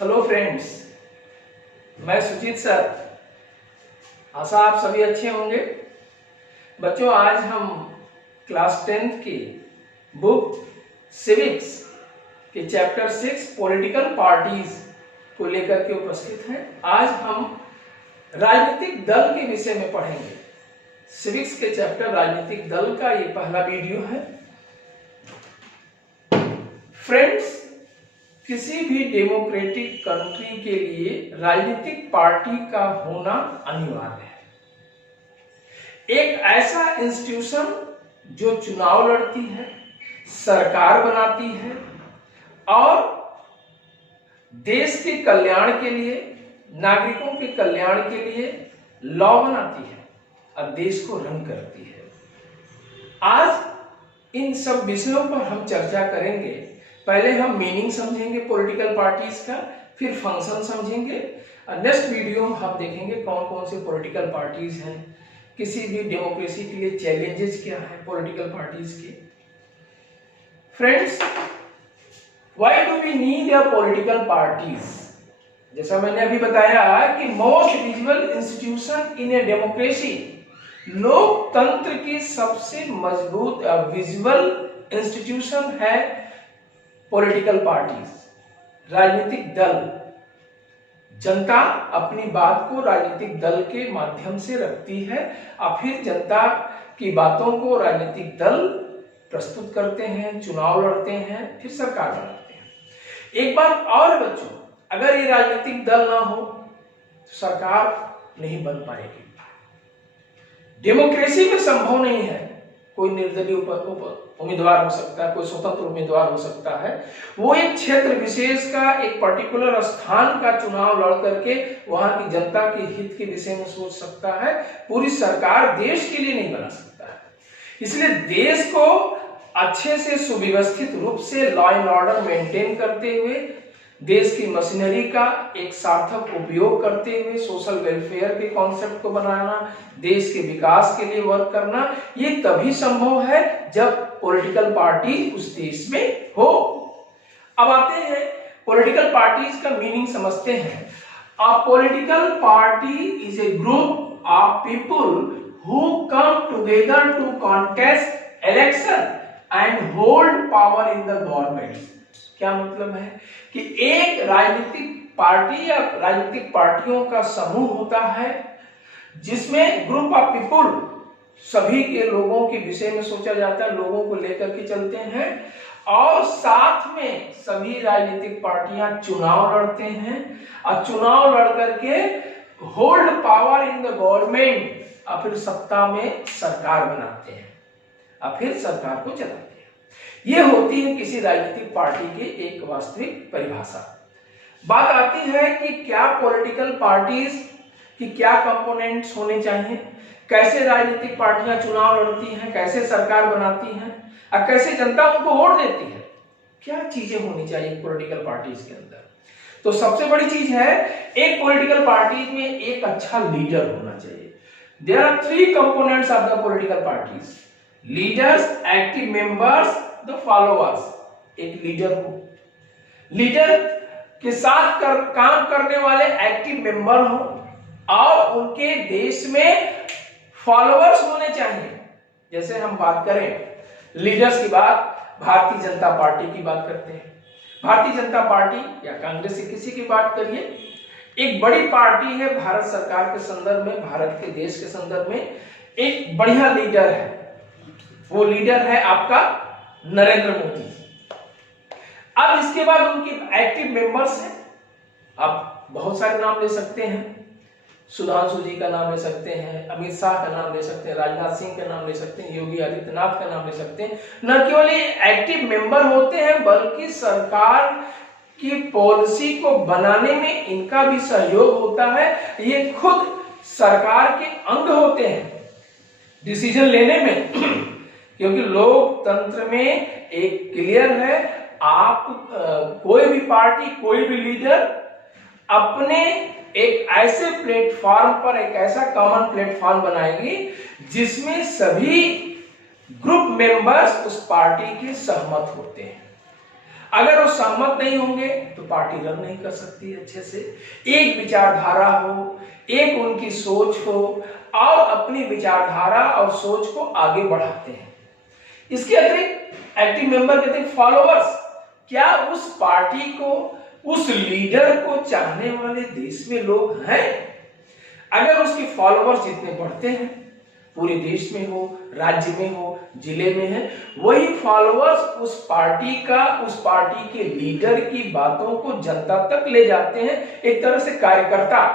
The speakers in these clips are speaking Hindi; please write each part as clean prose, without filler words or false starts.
हेलो फ्रेंड्स, मैं सुजीत सर। आशा आप सभी अच्छे होंगे। बच्चों, आज हम क्लास 10th की बुक सिविक्स के चैप्टर 6 पॉलिटिकल पार्टीज को लेकर के उपस्थित हैं। आज हम राजनीतिक दल के विषय में पढ़ेंगे। सिविक्स के चैप्टर राजनीतिक दल का ये पहला वीडियो है। फ्रेंड्स, किसी भी डेमोक्रेटिक कंट्री के लिए राजनीतिक पार्टी का होना अनिवार्य है। एक ऐसा इंस्टीट्यूशन जो चुनाव लड़ती है, सरकार बनाती है और देश के कल्याण के लिए, नागरिकों के कल्याण के लिए लॉ बनाती है और देश को रन करती है। आज इन सब विषयों पर हम चर्चा करेंगे। पहले हम मीनिंग समझेंगे पॉलिटिकल पार्टीज का, फिर फंक्शन समझेंगे और नेक्स्ट वीडियो में हम देखेंगे कौन कौन से पॉलिटिकल पार्टीज हैं, किसी भी डेमोक्रेसी के लिए चैलेंजेस क्या है पॉलिटिकल पार्टीज के। Friends, why do we need a political parties? जैसा मैंने अभी बताया कि most visible institution in a democracy, लोकतंत्र की सबसे मजबूत विजिबल इंस्टीट्यूशन है पॉलिटिकल पार्टीज, राजनीतिक दल। जनता अपनी बात को राजनीतिक दल के माध्यम से रखती है और फिर जनता की बातों को राजनीतिक दल प्रस्तुत करते हैं, चुनाव लड़ते हैं, फिर सरकार बनाते हैं। एक बात और बच्चों, अगर ये राजनीतिक दल ना हो तो सरकार नहीं बन पाएगी। डेमोक्रेसी में संभव नहीं है कोई निर्दलीय उम्मीदवार हो सकता है, कोई स्वतंत्र उम्मीदवार हो सकता है। वो एक क्षेत्र विशेष का, एक पर्टिकुलर स्थान का चुनाव लड़ करके वहां की जनता के हित के विषय में सोच सकता है। पूरी सरकार देश के लिए नहीं बना सकता है। इसलिए देश को अच्छे से सुव्यवस्थित रूप से लॉ एंड ऑर्डर मेंटेन करते हुए, देश की मशीनरी का एक सार्थक उपयोग करते हुए सोशल वेलफेयर के कॉन्सेप्ट को बनाना, देश के विकास के लिए वर्क करना, ये तभी संभव है जब पॉलिटिकल पार्टी उस देश में हो। अब आते हैं पॉलिटिकल पार्टीज का मीनिंग समझते हैं। A political party is a group of people who come together to contest election and hold power in the government. क्या मतलब है कि एक राजनीतिक पार्टी या राजनीतिक पार्टियों का समूह होता है जिसमें ग्रुप ऑफ पीपल, सभी के लोगों के विषय में सोचा जाता है, लोगों को लेकर के चलते हैं और साथ में सभी राजनीतिक पार्टियां चुनाव लड़ते हैं और चुनाव लड़ करके hold power in the government और फिर सत्ता में सरकार बनाते हैं और फिर सरकार को चलाते हैं। ये होती है किसी राजनीतिक पार्टी की एक वास्तविक परिभाषा। बात आती है कि क्या पॉलिटिकल पार्टीज की क्या कंपोनेंट्स होने चाहिए, कैसे राजनीतिक पार्टियां चुनाव लड़ती हैं, कैसे सरकार बनाती हैं और कैसे जनता उनको वोट देती है, क्या चीजें होनी चाहिए पॉलिटिकल पार्टीज के अंदर। तो सबसे बड़ी चीज है, एक पॉलिटिकल पार्टी में एक अच्छा लीडर होना चाहिए। There are 3 components of the political parties: leaders, active members, the followers. एक लीडर हो, लीडर के साथ काम करने वाले एक्टिव मेंबर हो और उनके देश में फॉलोअर्स होने चाहिए। जैसे हम बात करें लीडर्स की बात, भारतीय जनता पार्टी की बात करते हैं। भारतीय जनता पार्टी या कांग्रेस से किसी की बात करिए, एक बड़ी पार्टी है भारत सरकार के संदर्भ में, भारत के देश के संदर्भ में एक बढ़िया लीडर है। वो लीडर है आपका नरेंद्र मोदी। अब इसके बाद उनकी एक्टिव मेंबर्स हैं। आप बहुत सारे नाम ले सकते हैं, सुधांशु जी का नाम ले सकते हैं, अमित शाह का नाम ले सकते हैं, राजनाथ सिंह का नाम ले सकते हैं, योगी आदित्यनाथ का नाम ले सकते हैं। न केवल ये एक्टिव मेंबर होते हैं बल्कि सरकार की पॉलिसी को बनाने में इनका भी सहयोग होता है। ये खुद सरकार के अंग होते हैं डिसीजन लेने में क्योंकि लोकतंत्र में एक क्लियर है, आप कोई भी पार्टी, कोई भी लीडर अपने एक ऐसे प्लेटफॉर्म पर एक ऐसा कॉमन प्लेटफॉर्म बनाएगी जिसमें सभी ग्रुप मेंबर्स उस पार्टी के सहमत होते हैं। अगर वो सहमत नहीं होंगे तो पार्टी रन नहीं कर सकती अच्छे से। एक विचारधारा हो, एक उनकी सोच हो और अपनी विचारधारा और सोच को आगे बढ़ाते हैं। इसके अतिरिक्त एक्टिव मेंबर कहते हैं फॉलोअर्स, क्या उस पार्टी को, उस लीडर को चाहने वाले देश में लोग हैं? अगर उसके फॉलोअर्स जितने बढ़ते हैं, पूरे देश में हो, राज्य में हो, जिले में है, वही फॉलोअर्स उस पार्टी का, उस पार्टी के लीडर की बातों को जनता तक ले जाते हैं। एक तरह से कार्यकर्ता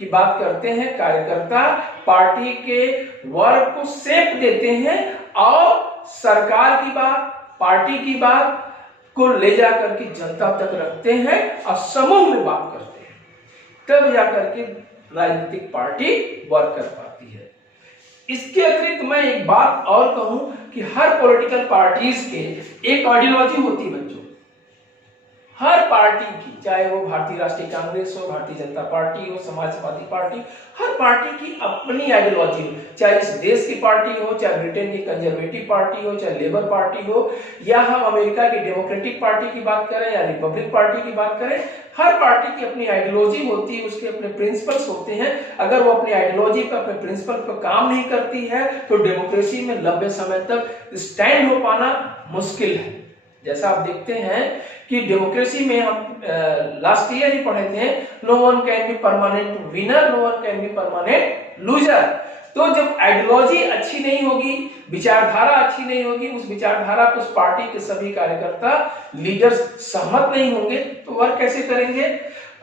की बात करते हैं, कार्यकर्ता पार्टी के वर्ग को शेप देते हैं और सरकार की बात, पार्टी की बात को ले जाकर के जनता तक रखते हैं और समूह में बात करते हैं, तब जाकर के राजनीतिक पार्टी वर्क कर पाती है। इसके अतिरिक्त मैं एक बात और कहूं कि हर पॉलिटिकल पार्टीज के एक आइडियोलॉजी होती है बच्चों, हर पार्टी की, चाहे वो भारतीय राष्ट्रीय कांग्रेस हो, भारतीय जनता पार्टी हो, समाजवादी पार्टी, हर पार्टी की अपनी आइडियोलॉजी हो। चाहे इस देश की पार्टी हो, चाहे ब्रिटेन की कंजर्वेटिव पार्टी हो, चाहे लेबर पार्टी हो, या हम अमेरिका की डेमोक्रेटिक पार्टी की बात करें या रिपब्लिक पार्टी की बात करें, हर पार्टी की अपनी आइडियोलॉजी होती है, उसके अपने प्रिंसिपल्स होते हैं। अगर वो अपनी आइडियोलॉजी पर, अपने प्रिंसिपल पर काम नहीं करती है तो डेमोक्रेसी में लंबे समय तक स्टैंड हो पाना मुश्किल है। जैसा आप देखते हैं कि डेमोक्रेसी में हम लास्ट ईयर ही पढ़े थे, no one can be permanent winner, no one can be permanent loser. तो जब आइडियोलॉजी अच्छी नहीं होगी, विचारधारा अच्छी नहीं होगी, उस विचारधारा को उस पार्टी के सभी कार्यकर्ता, लीडर्स सहमत नहीं होंगे तो वर्क कैसे करेंगे?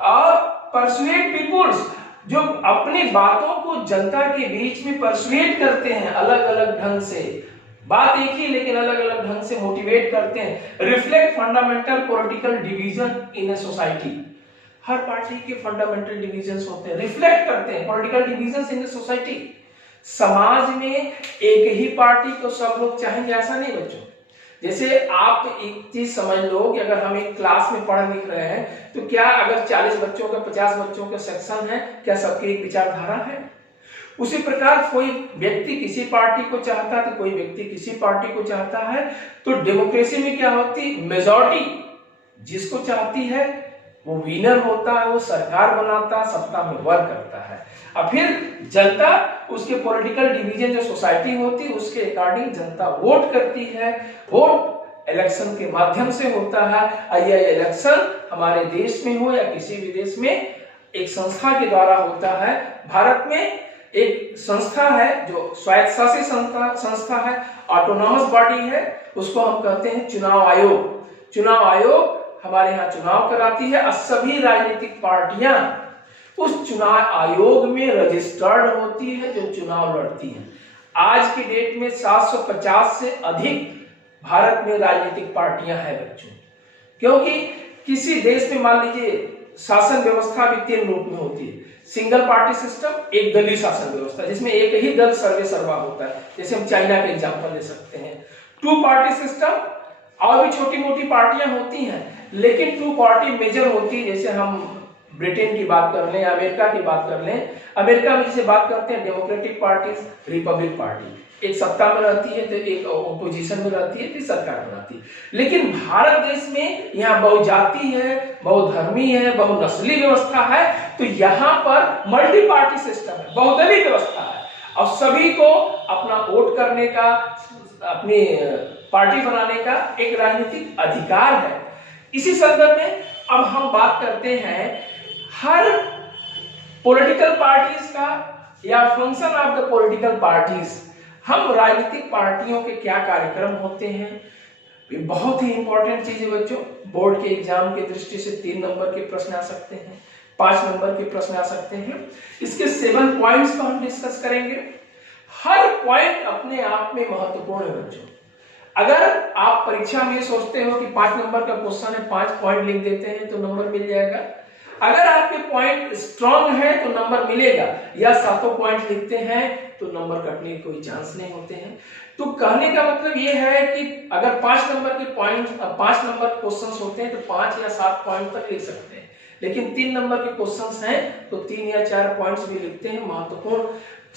और परसुएट पीपुल्स, जो अपनी बातों को जनता के बीच में परसुएट करते हैं, अलग अलग ढंग से, बात एक ही लेकिन अलग अलग ढंग से मोटिवेट करते हैं। Reflect fundamental political division in a society, her party के फंडामेंटल डिवीजन होते हैं, रिफ्लेक्ट करते हैं political division in a society. समाज में एक ही पार्टी को सब लोग चाहेंगे ऐसा नहीं बच्चों। जैसे आप एक चीज समझ लो कि अगर हम एक क्लास में पढ़ लिख रहे हैं तो क्या अगर 40 बच्चों का, 50 बच्चों का सेक्शन है, क्या सबकी एक विचारधारा है? उसी प्रकार कोई व्यक्ति किसी पार्टी को चाहता है तो कोई व्यक्ति किसी पार्टी को चाहता है। तो डेमोक्रेसी में क्या होती, मेजॉरिटी जिसको चाहती है वो विनर होता है, वो सरकार बनाता है, सत्ता में वर्क करता है। और फिर जनता उसके पॉलिटिकल डिवीजन जो सोसाइटी होती है उसके अकॉर्डिंग जनता वोट करती है। वोट इलेक्शन के माध्यम से होता है और यह इलेक्शन हमारे देश में हो या किसी भी देश में एक संस्था के द्वारा होता है। भारत में एक संस्था है जो स्वायत्त शासी संस्था है, ऑटोनॉमस बॉडी है, उसको हम कहते हैं चुनाव आयोग। चुनाव आयोग हमारे यहाँ चुनाव कराती है और सभी राजनीतिक पार्टियां उस चुनाव आयोग में रजिस्टर्ड होती है जो चुनाव लड़ती हैं। आज की डेट में 750 से अधिक भारत में राजनीतिक पार्टियां हैं बच्चों, क्योंकि किसी देश में मान लीजिए शासन व्यवस्था भी 3 रूप में होती है। सिंगल पार्टी सिस्टम, एक दलीय शासन व्यवस्था जिसमें एक ही दल सर्वे सर्वा होता है, जैसे हम चाइना का एग्जांपल ले सकते हैं। 2 पार्टी सिस्टम, और भी छोटी मोटी पार्टियां होती हैं, लेकिन 2 पार्टी मेजर होती है। जैसे हम ब्रिटेन की बात कर लें, अमेरिका की बात कर लें, अमेरिका में जिसे बात करते हैं डेमोक्रेटिक पार्टी, रिपब्लिक पार्टी, एक सत्ता में रहती है तो एक ओपोजिशन में रहती है, फिर सरकार बनाती है। लेकिन भारत देश में यहाँ बहुजाति है, बहुधर्मी है, बहुनस्ली व्यवस्था है, तो यहाँ पर मल्टी पार्टी सिस्टम है, बहुदलीय व्यवस्था है और सभी को अपना वोट करने का, अपनी पार्टी बनाने का एक राजनीतिक अधिकार है। इसी संदर्भ में अब हम बात करते हैं हर पॉलिटिकल पार्टीज का या function of the political parties. हम राजनीतिक पार्टियों के क्या कार्यक्रम होते हैं, ये बहुत ही इंपॉर्टेंट चीज है बच्चों। बोर्ड के एग्जाम की दृष्टि से 3 नंबर के प्रश्न आ सकते हैं, 5 नंबर के प्रश्न आ सकते हैं। इसके 7 पॉइंट्स को हम डिस्कस करेंगे। हर पॉइंट अपने आप में महत्वपूर्ण है बच्चों। अगर आप परीक्षा में सोचते हो कि 5 नंबर का क्वेश्चन है, 5 पॉइंट लिख देते हैं तो नंबर मिल जाएगा। अगर आपके पॉइंट स्ट्रांग है तो नंबर मिलेगा, या 7 पॉइंट लिखते हैं तो नंबर कटने के कोई चांस नहीं होते हैं। तो कहने का मतलब ये है कि अगर 5 नंबर के पॉइंट, 5 नंबर क्वेश्चंस होते हैं तो 5 या 7 पॉइंट तक लिख सकते हैं, लेकिन 3 नंबर के क्वेश्चंस हैं तो 3 या 4 पॉइंट्स भी लिखते हैं महत्वपूर्ण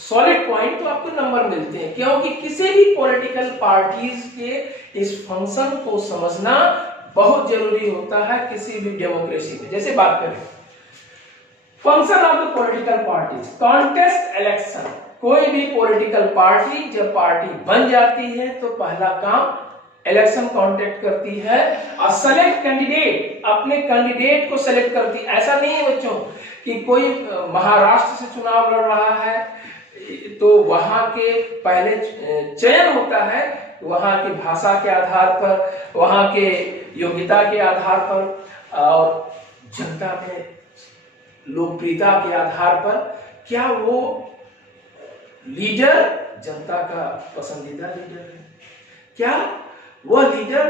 सॉलिड पॉइंट, तो आपको नंबर मिलते हैं। क्योंकि किसी भी पॉलिटिकल पार्टीज के इस फंक्शन को समझना बहुत जरूरी होता है किसी भी डेमोक्रेसी में। जैसे बात करें function of the political parties, contest election. कोई भी पॉलिटिकल पार्टी जब पार्टी बन जाती है तो पहला काम इलेक्शन कॉन्टेक्ट करती है और सेलेक्ट कैंडिडेट, अपने कैंडिडेट को सेलेक्ट करती है। ऐसा नहीं है बच्चों कि कोई महाराष्ट्र से चुनाव लड़ रहा है तो वहां के पहले चयन होता है वहां की भाषा के आधार पर, वहां के योग्यता के आधार पर और जनता में लोकप्रियता के आधार पर, क्या वो लीडर जनता का पसंदीदा लीडर है, क्या वह लीडर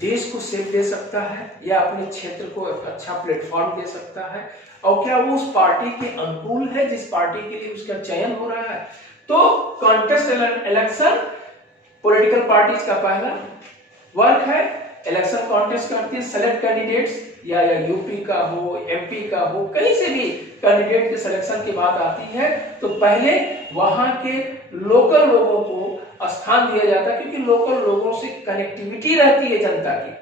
देश को सेवा दे सकता है या अपने क्षेत्र को अच्छा प्लेटफॉर्म दे सकता है, और क्या वो उस पार्टी के अनुकूल है जिस पार्टी के लिए उसका चयन हो रहा है। तो कॉन्टेस्ट इलेक्शन पॉलिटिकल पार्टीज का पहला वर्क है। इलेक्शन कॉन्टेस्ट करती है, सेलेक्ट कैंडिडेट्स, या यूपी का हो, एमपी का हो, कहीं से भी कैंडिडेट के सिलेक्शन की बात आती है तो पहले वहां के लोकल लोगों को स्थान दिया जाता है, क्योंकि लोकल लोगों से कनेक्टिविटी रहती है जनता की।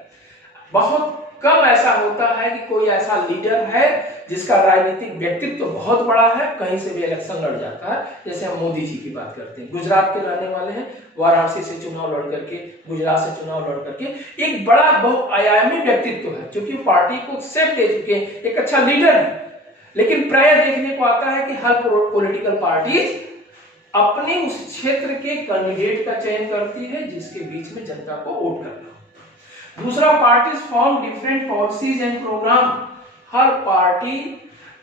बहुत कम ऐसा होता है कि कोई ऐसा लीडर है जिसका राजनीतिक व्यक्तित्व तो बहुत बड़ा है, कहीं से भी इलेक्शन लड़ जाता है। जैसे हम मोदी जी की बात करते हैं, गुजरात के रहने वाले हैं, वाराणसी से चुनाव लड़ करके, गुजरात से चुनाव लड़ करके एक बड़ा बहुआयामी व्यक्तित्व है, जो कि पार्टी को सेव दे चुके, एक अच्छा लीडर है। लेकिन प्राय देखने को आता है कि हर पॉलिटिकल पार्टी अपने उस क्षेत्र के कैंडिडेट का चयन करती है जिसके बीच में जनता को वोट करना। दूसरा, parties form different policies and programme. हर पार्टी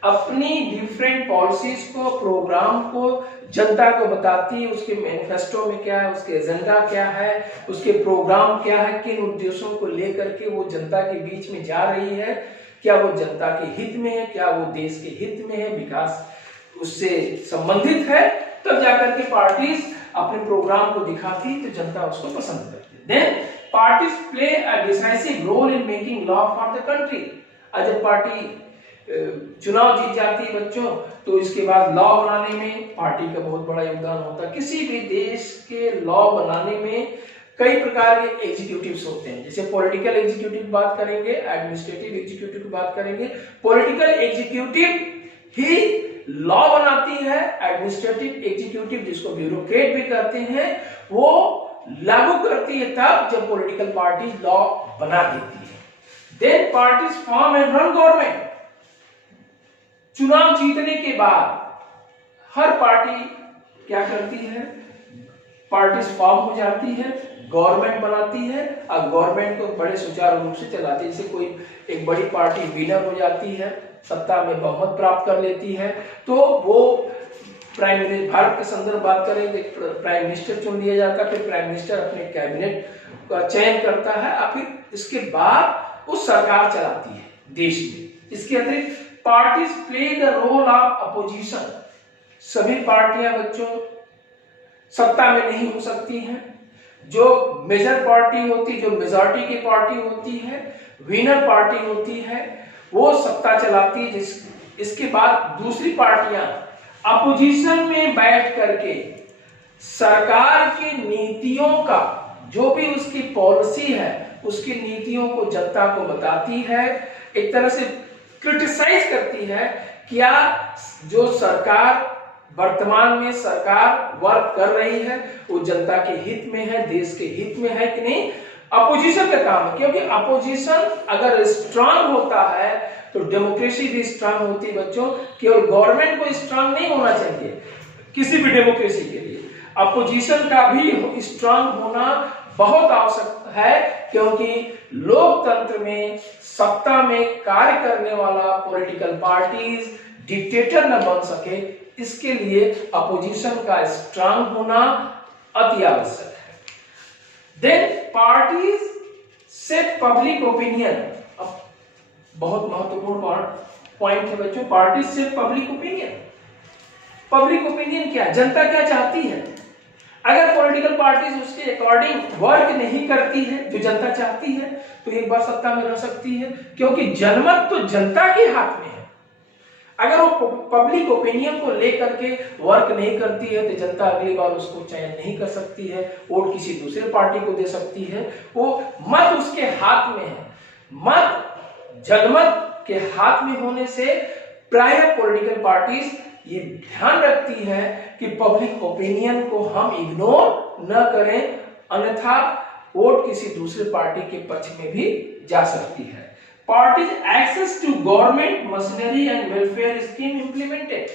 अपनी डिफरेंट पॉलिसीज को, प्रोग्राम को जनता को बताती है, उसके मैनिफेस्टो में क्या है, उसके एजेंडा क्या है, उसके प्रोग्राम क्या है, किन उद्देश्यों को लेकर के वो जनता के बीच में जा रही है, क्या वो जनता के हित में है, क्या वो देश के हित में है, विकास उससे संबंधित है। तब जाकर के पार्टीज अपने प्रोग्राम को दिखाती तो जनता उसको पसंद करती है। Then parties play a decisive role in making law for the country. जब पार्टी चुनाव जीत जाती है बच्चों तो इसके बाद लॉ बनाने में पार्टी का बहुत बड़ा योगदान होता है। किसी भी देश के लॉ बनाने में कई प्रकार के एग्जीक्यूटिव्स होते हैं, जैसे पॉलिटिकल एग्जीक्यूटिव बात करेंगे, एडमिनिस्ट्रेटिव एग्जीक्यूटिव की बात करेंगे। पॉलिटिकल एग्जीक्यूटिव ही लॉ बनाती है, एडमिनिस्ट्रेटिव एग्जीक्यूटिव जिसको ब्यूरोक्रेट भी कहते हैं वो लागू करती है तब जब पॉलिटिकल पार्टी लॉ बना देती है। Then parties form and run government. चुनाव जीतने के बाद हर पार्टी क्या करती है, पार्टीज फॉर्म हो जाती है, गवर्नमेंट बनाती है और गवर्नमेंट को बड़े सुचारू रूप से चलाती है। जैसे कोई एक बड़ी पार्टी विनर हो जाती है, सत्ता में बहुमत प्राप्त कर लेती है, तो वो प्राइम मिनिस्टर, भारत के संदर्भ बात करेंगे, प्राइम मिनिस्टर चुन लिया जाता है, फिर प्राइम मिनिस्टर अपने कैबिनेट का चयन करता है और फिर इसके बाद वो सरकार चलाती है देश में। इसके अतिरिक्त parties play the role of opposition. सभी पार्टियां बच्चों सत्ता में नहीं हो सकती हैं। जो मेजर पार्टी होती, जो मेजॉरिटी की पार्टी होती है, विनर पार्टी होती है, वो सत्ता चलाती है। इसके बाद दूसरी पार्टियां अपोजिशन में बैठ करके सरकार की नीतियों का, जो भी उसकी पॉलिसी है, उसकी नीतियों को जनता को बताती है, एक तरह से क्रिटिसाइज करती है, क्या जो सरकार वर्तमान में सरकार वर्क कर रही है वो जनता के हित में है, देश के हित में है कि नहीं। अपोजिशन का काम है, क्योंकि अपोजिशन अगर स्ट्रांग होता है तो डेमोक्रेसी भी स्ट्रांग होती है बच्चों। केवल गवर्नमेंट को स्ट्रांग नहीं होना चाहिए किसी भी डेमोक्रेसी के लिए, अपोजिशन का भी स्ट्रांग होना बहुत आवश्यक है, क्योंकि लोकतंत्र में सत्ता में कार्य करने वाला पॉलिटिकल पार्टीज डिक्टेटर न बन सके, इसके लिए अपोजिशन का स्ट्रांग होना अति आवश्यक है। Then parties set public opinion. अब बहुत महत्वपूर्ण पॉइंट है बच्चों, parties set public opinion. Public opinion क्या, जनता क्या चाहती है। अगर पॉलिटिकल पार्टीज उसके अकॉर्डिंग वर्क नहीं करती है जो जनता चाहती है तो एक बार सत्ता में रह सकती है, क्योंकि जनमत तो जनता के हाथ में है। अगर वो पब्लिक ओपिनियन को लेकर के वर्क नहीं करती है तो जनता अगली बार उसको चयन नहीं कर सकती है, वोट किसी दूसरे पार्टी को दे सकती है, वो मत उसके हाथ में है। मत जनमत के हाथ में होने से प्रायः पॉलिटिकल पार्टीज ये ध्यान रखती है कि पब्लिक ओपिनियन को हम इग्नोर न करें, अन्यथा वोट किसी दूसरे पार्टी के पक्ष में भी जा सकती है। Parties access to government machinery and welfare scheme implemented.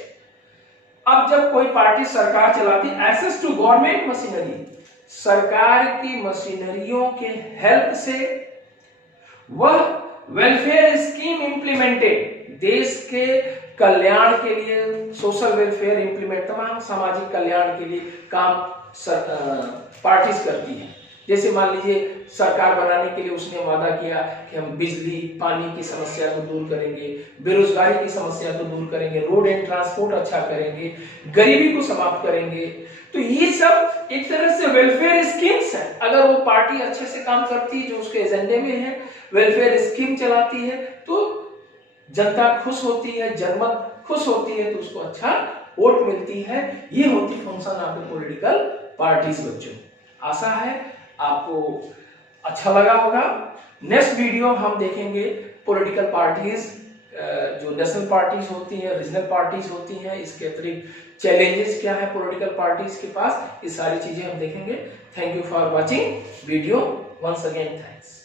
अब जब कोई पार्टी सरकार चलाती, एक्सेस टू गवर्नमेंट मशीनरी, सरकार की मशीनरियों के हेल्प से वह वेलफेयर स्कीम इंप्लीमेंटेड, देश के कल्याण के लिए सोशल वेलफेयर इंप्लीमेंट, तमाम सामाजिक कल्याण के लिए काम पार्टीज करती है। जैसे मान लीजिए सरकार बनाने के लिए उसने वादा किया कि हम बिजली पानी की समस्या को दूर करेंगे, बेरोजगारी की समस्या को दूर करेंगे, रोड एंड ट्रांसपोर्ट अच्छा करेंगे, गरीबी को समाप्त करेंगे। तो ये सब एक तरह से वेलफेयर स्कीम्स है। अगर वो पार्टी अच्छे से काम करती है, जो उसके एजेंडे में है, वेलफेयर स्कीम चलाती है, तो जनता खुश होती है, जनमत खुश होती है, तो उसको अच्छा वोट मिलती है। ये होती function of the political parties. बच्चों, आशा है आपको अच्छा लगा होगा। नेक्स्ट वीडियो हम देखेंगे पॉलिटिकल पार्टीज, जो नेशनल पार्टीज होती हैं, रीजनल पार्टीज होती हैं, इसके अतिरिक्त चैलेंजेस क्या है पॉलिटिकल पार्टीज के पास, ये सारी चीजें हम देखेंगे। Thank you for watching video, once again thanks.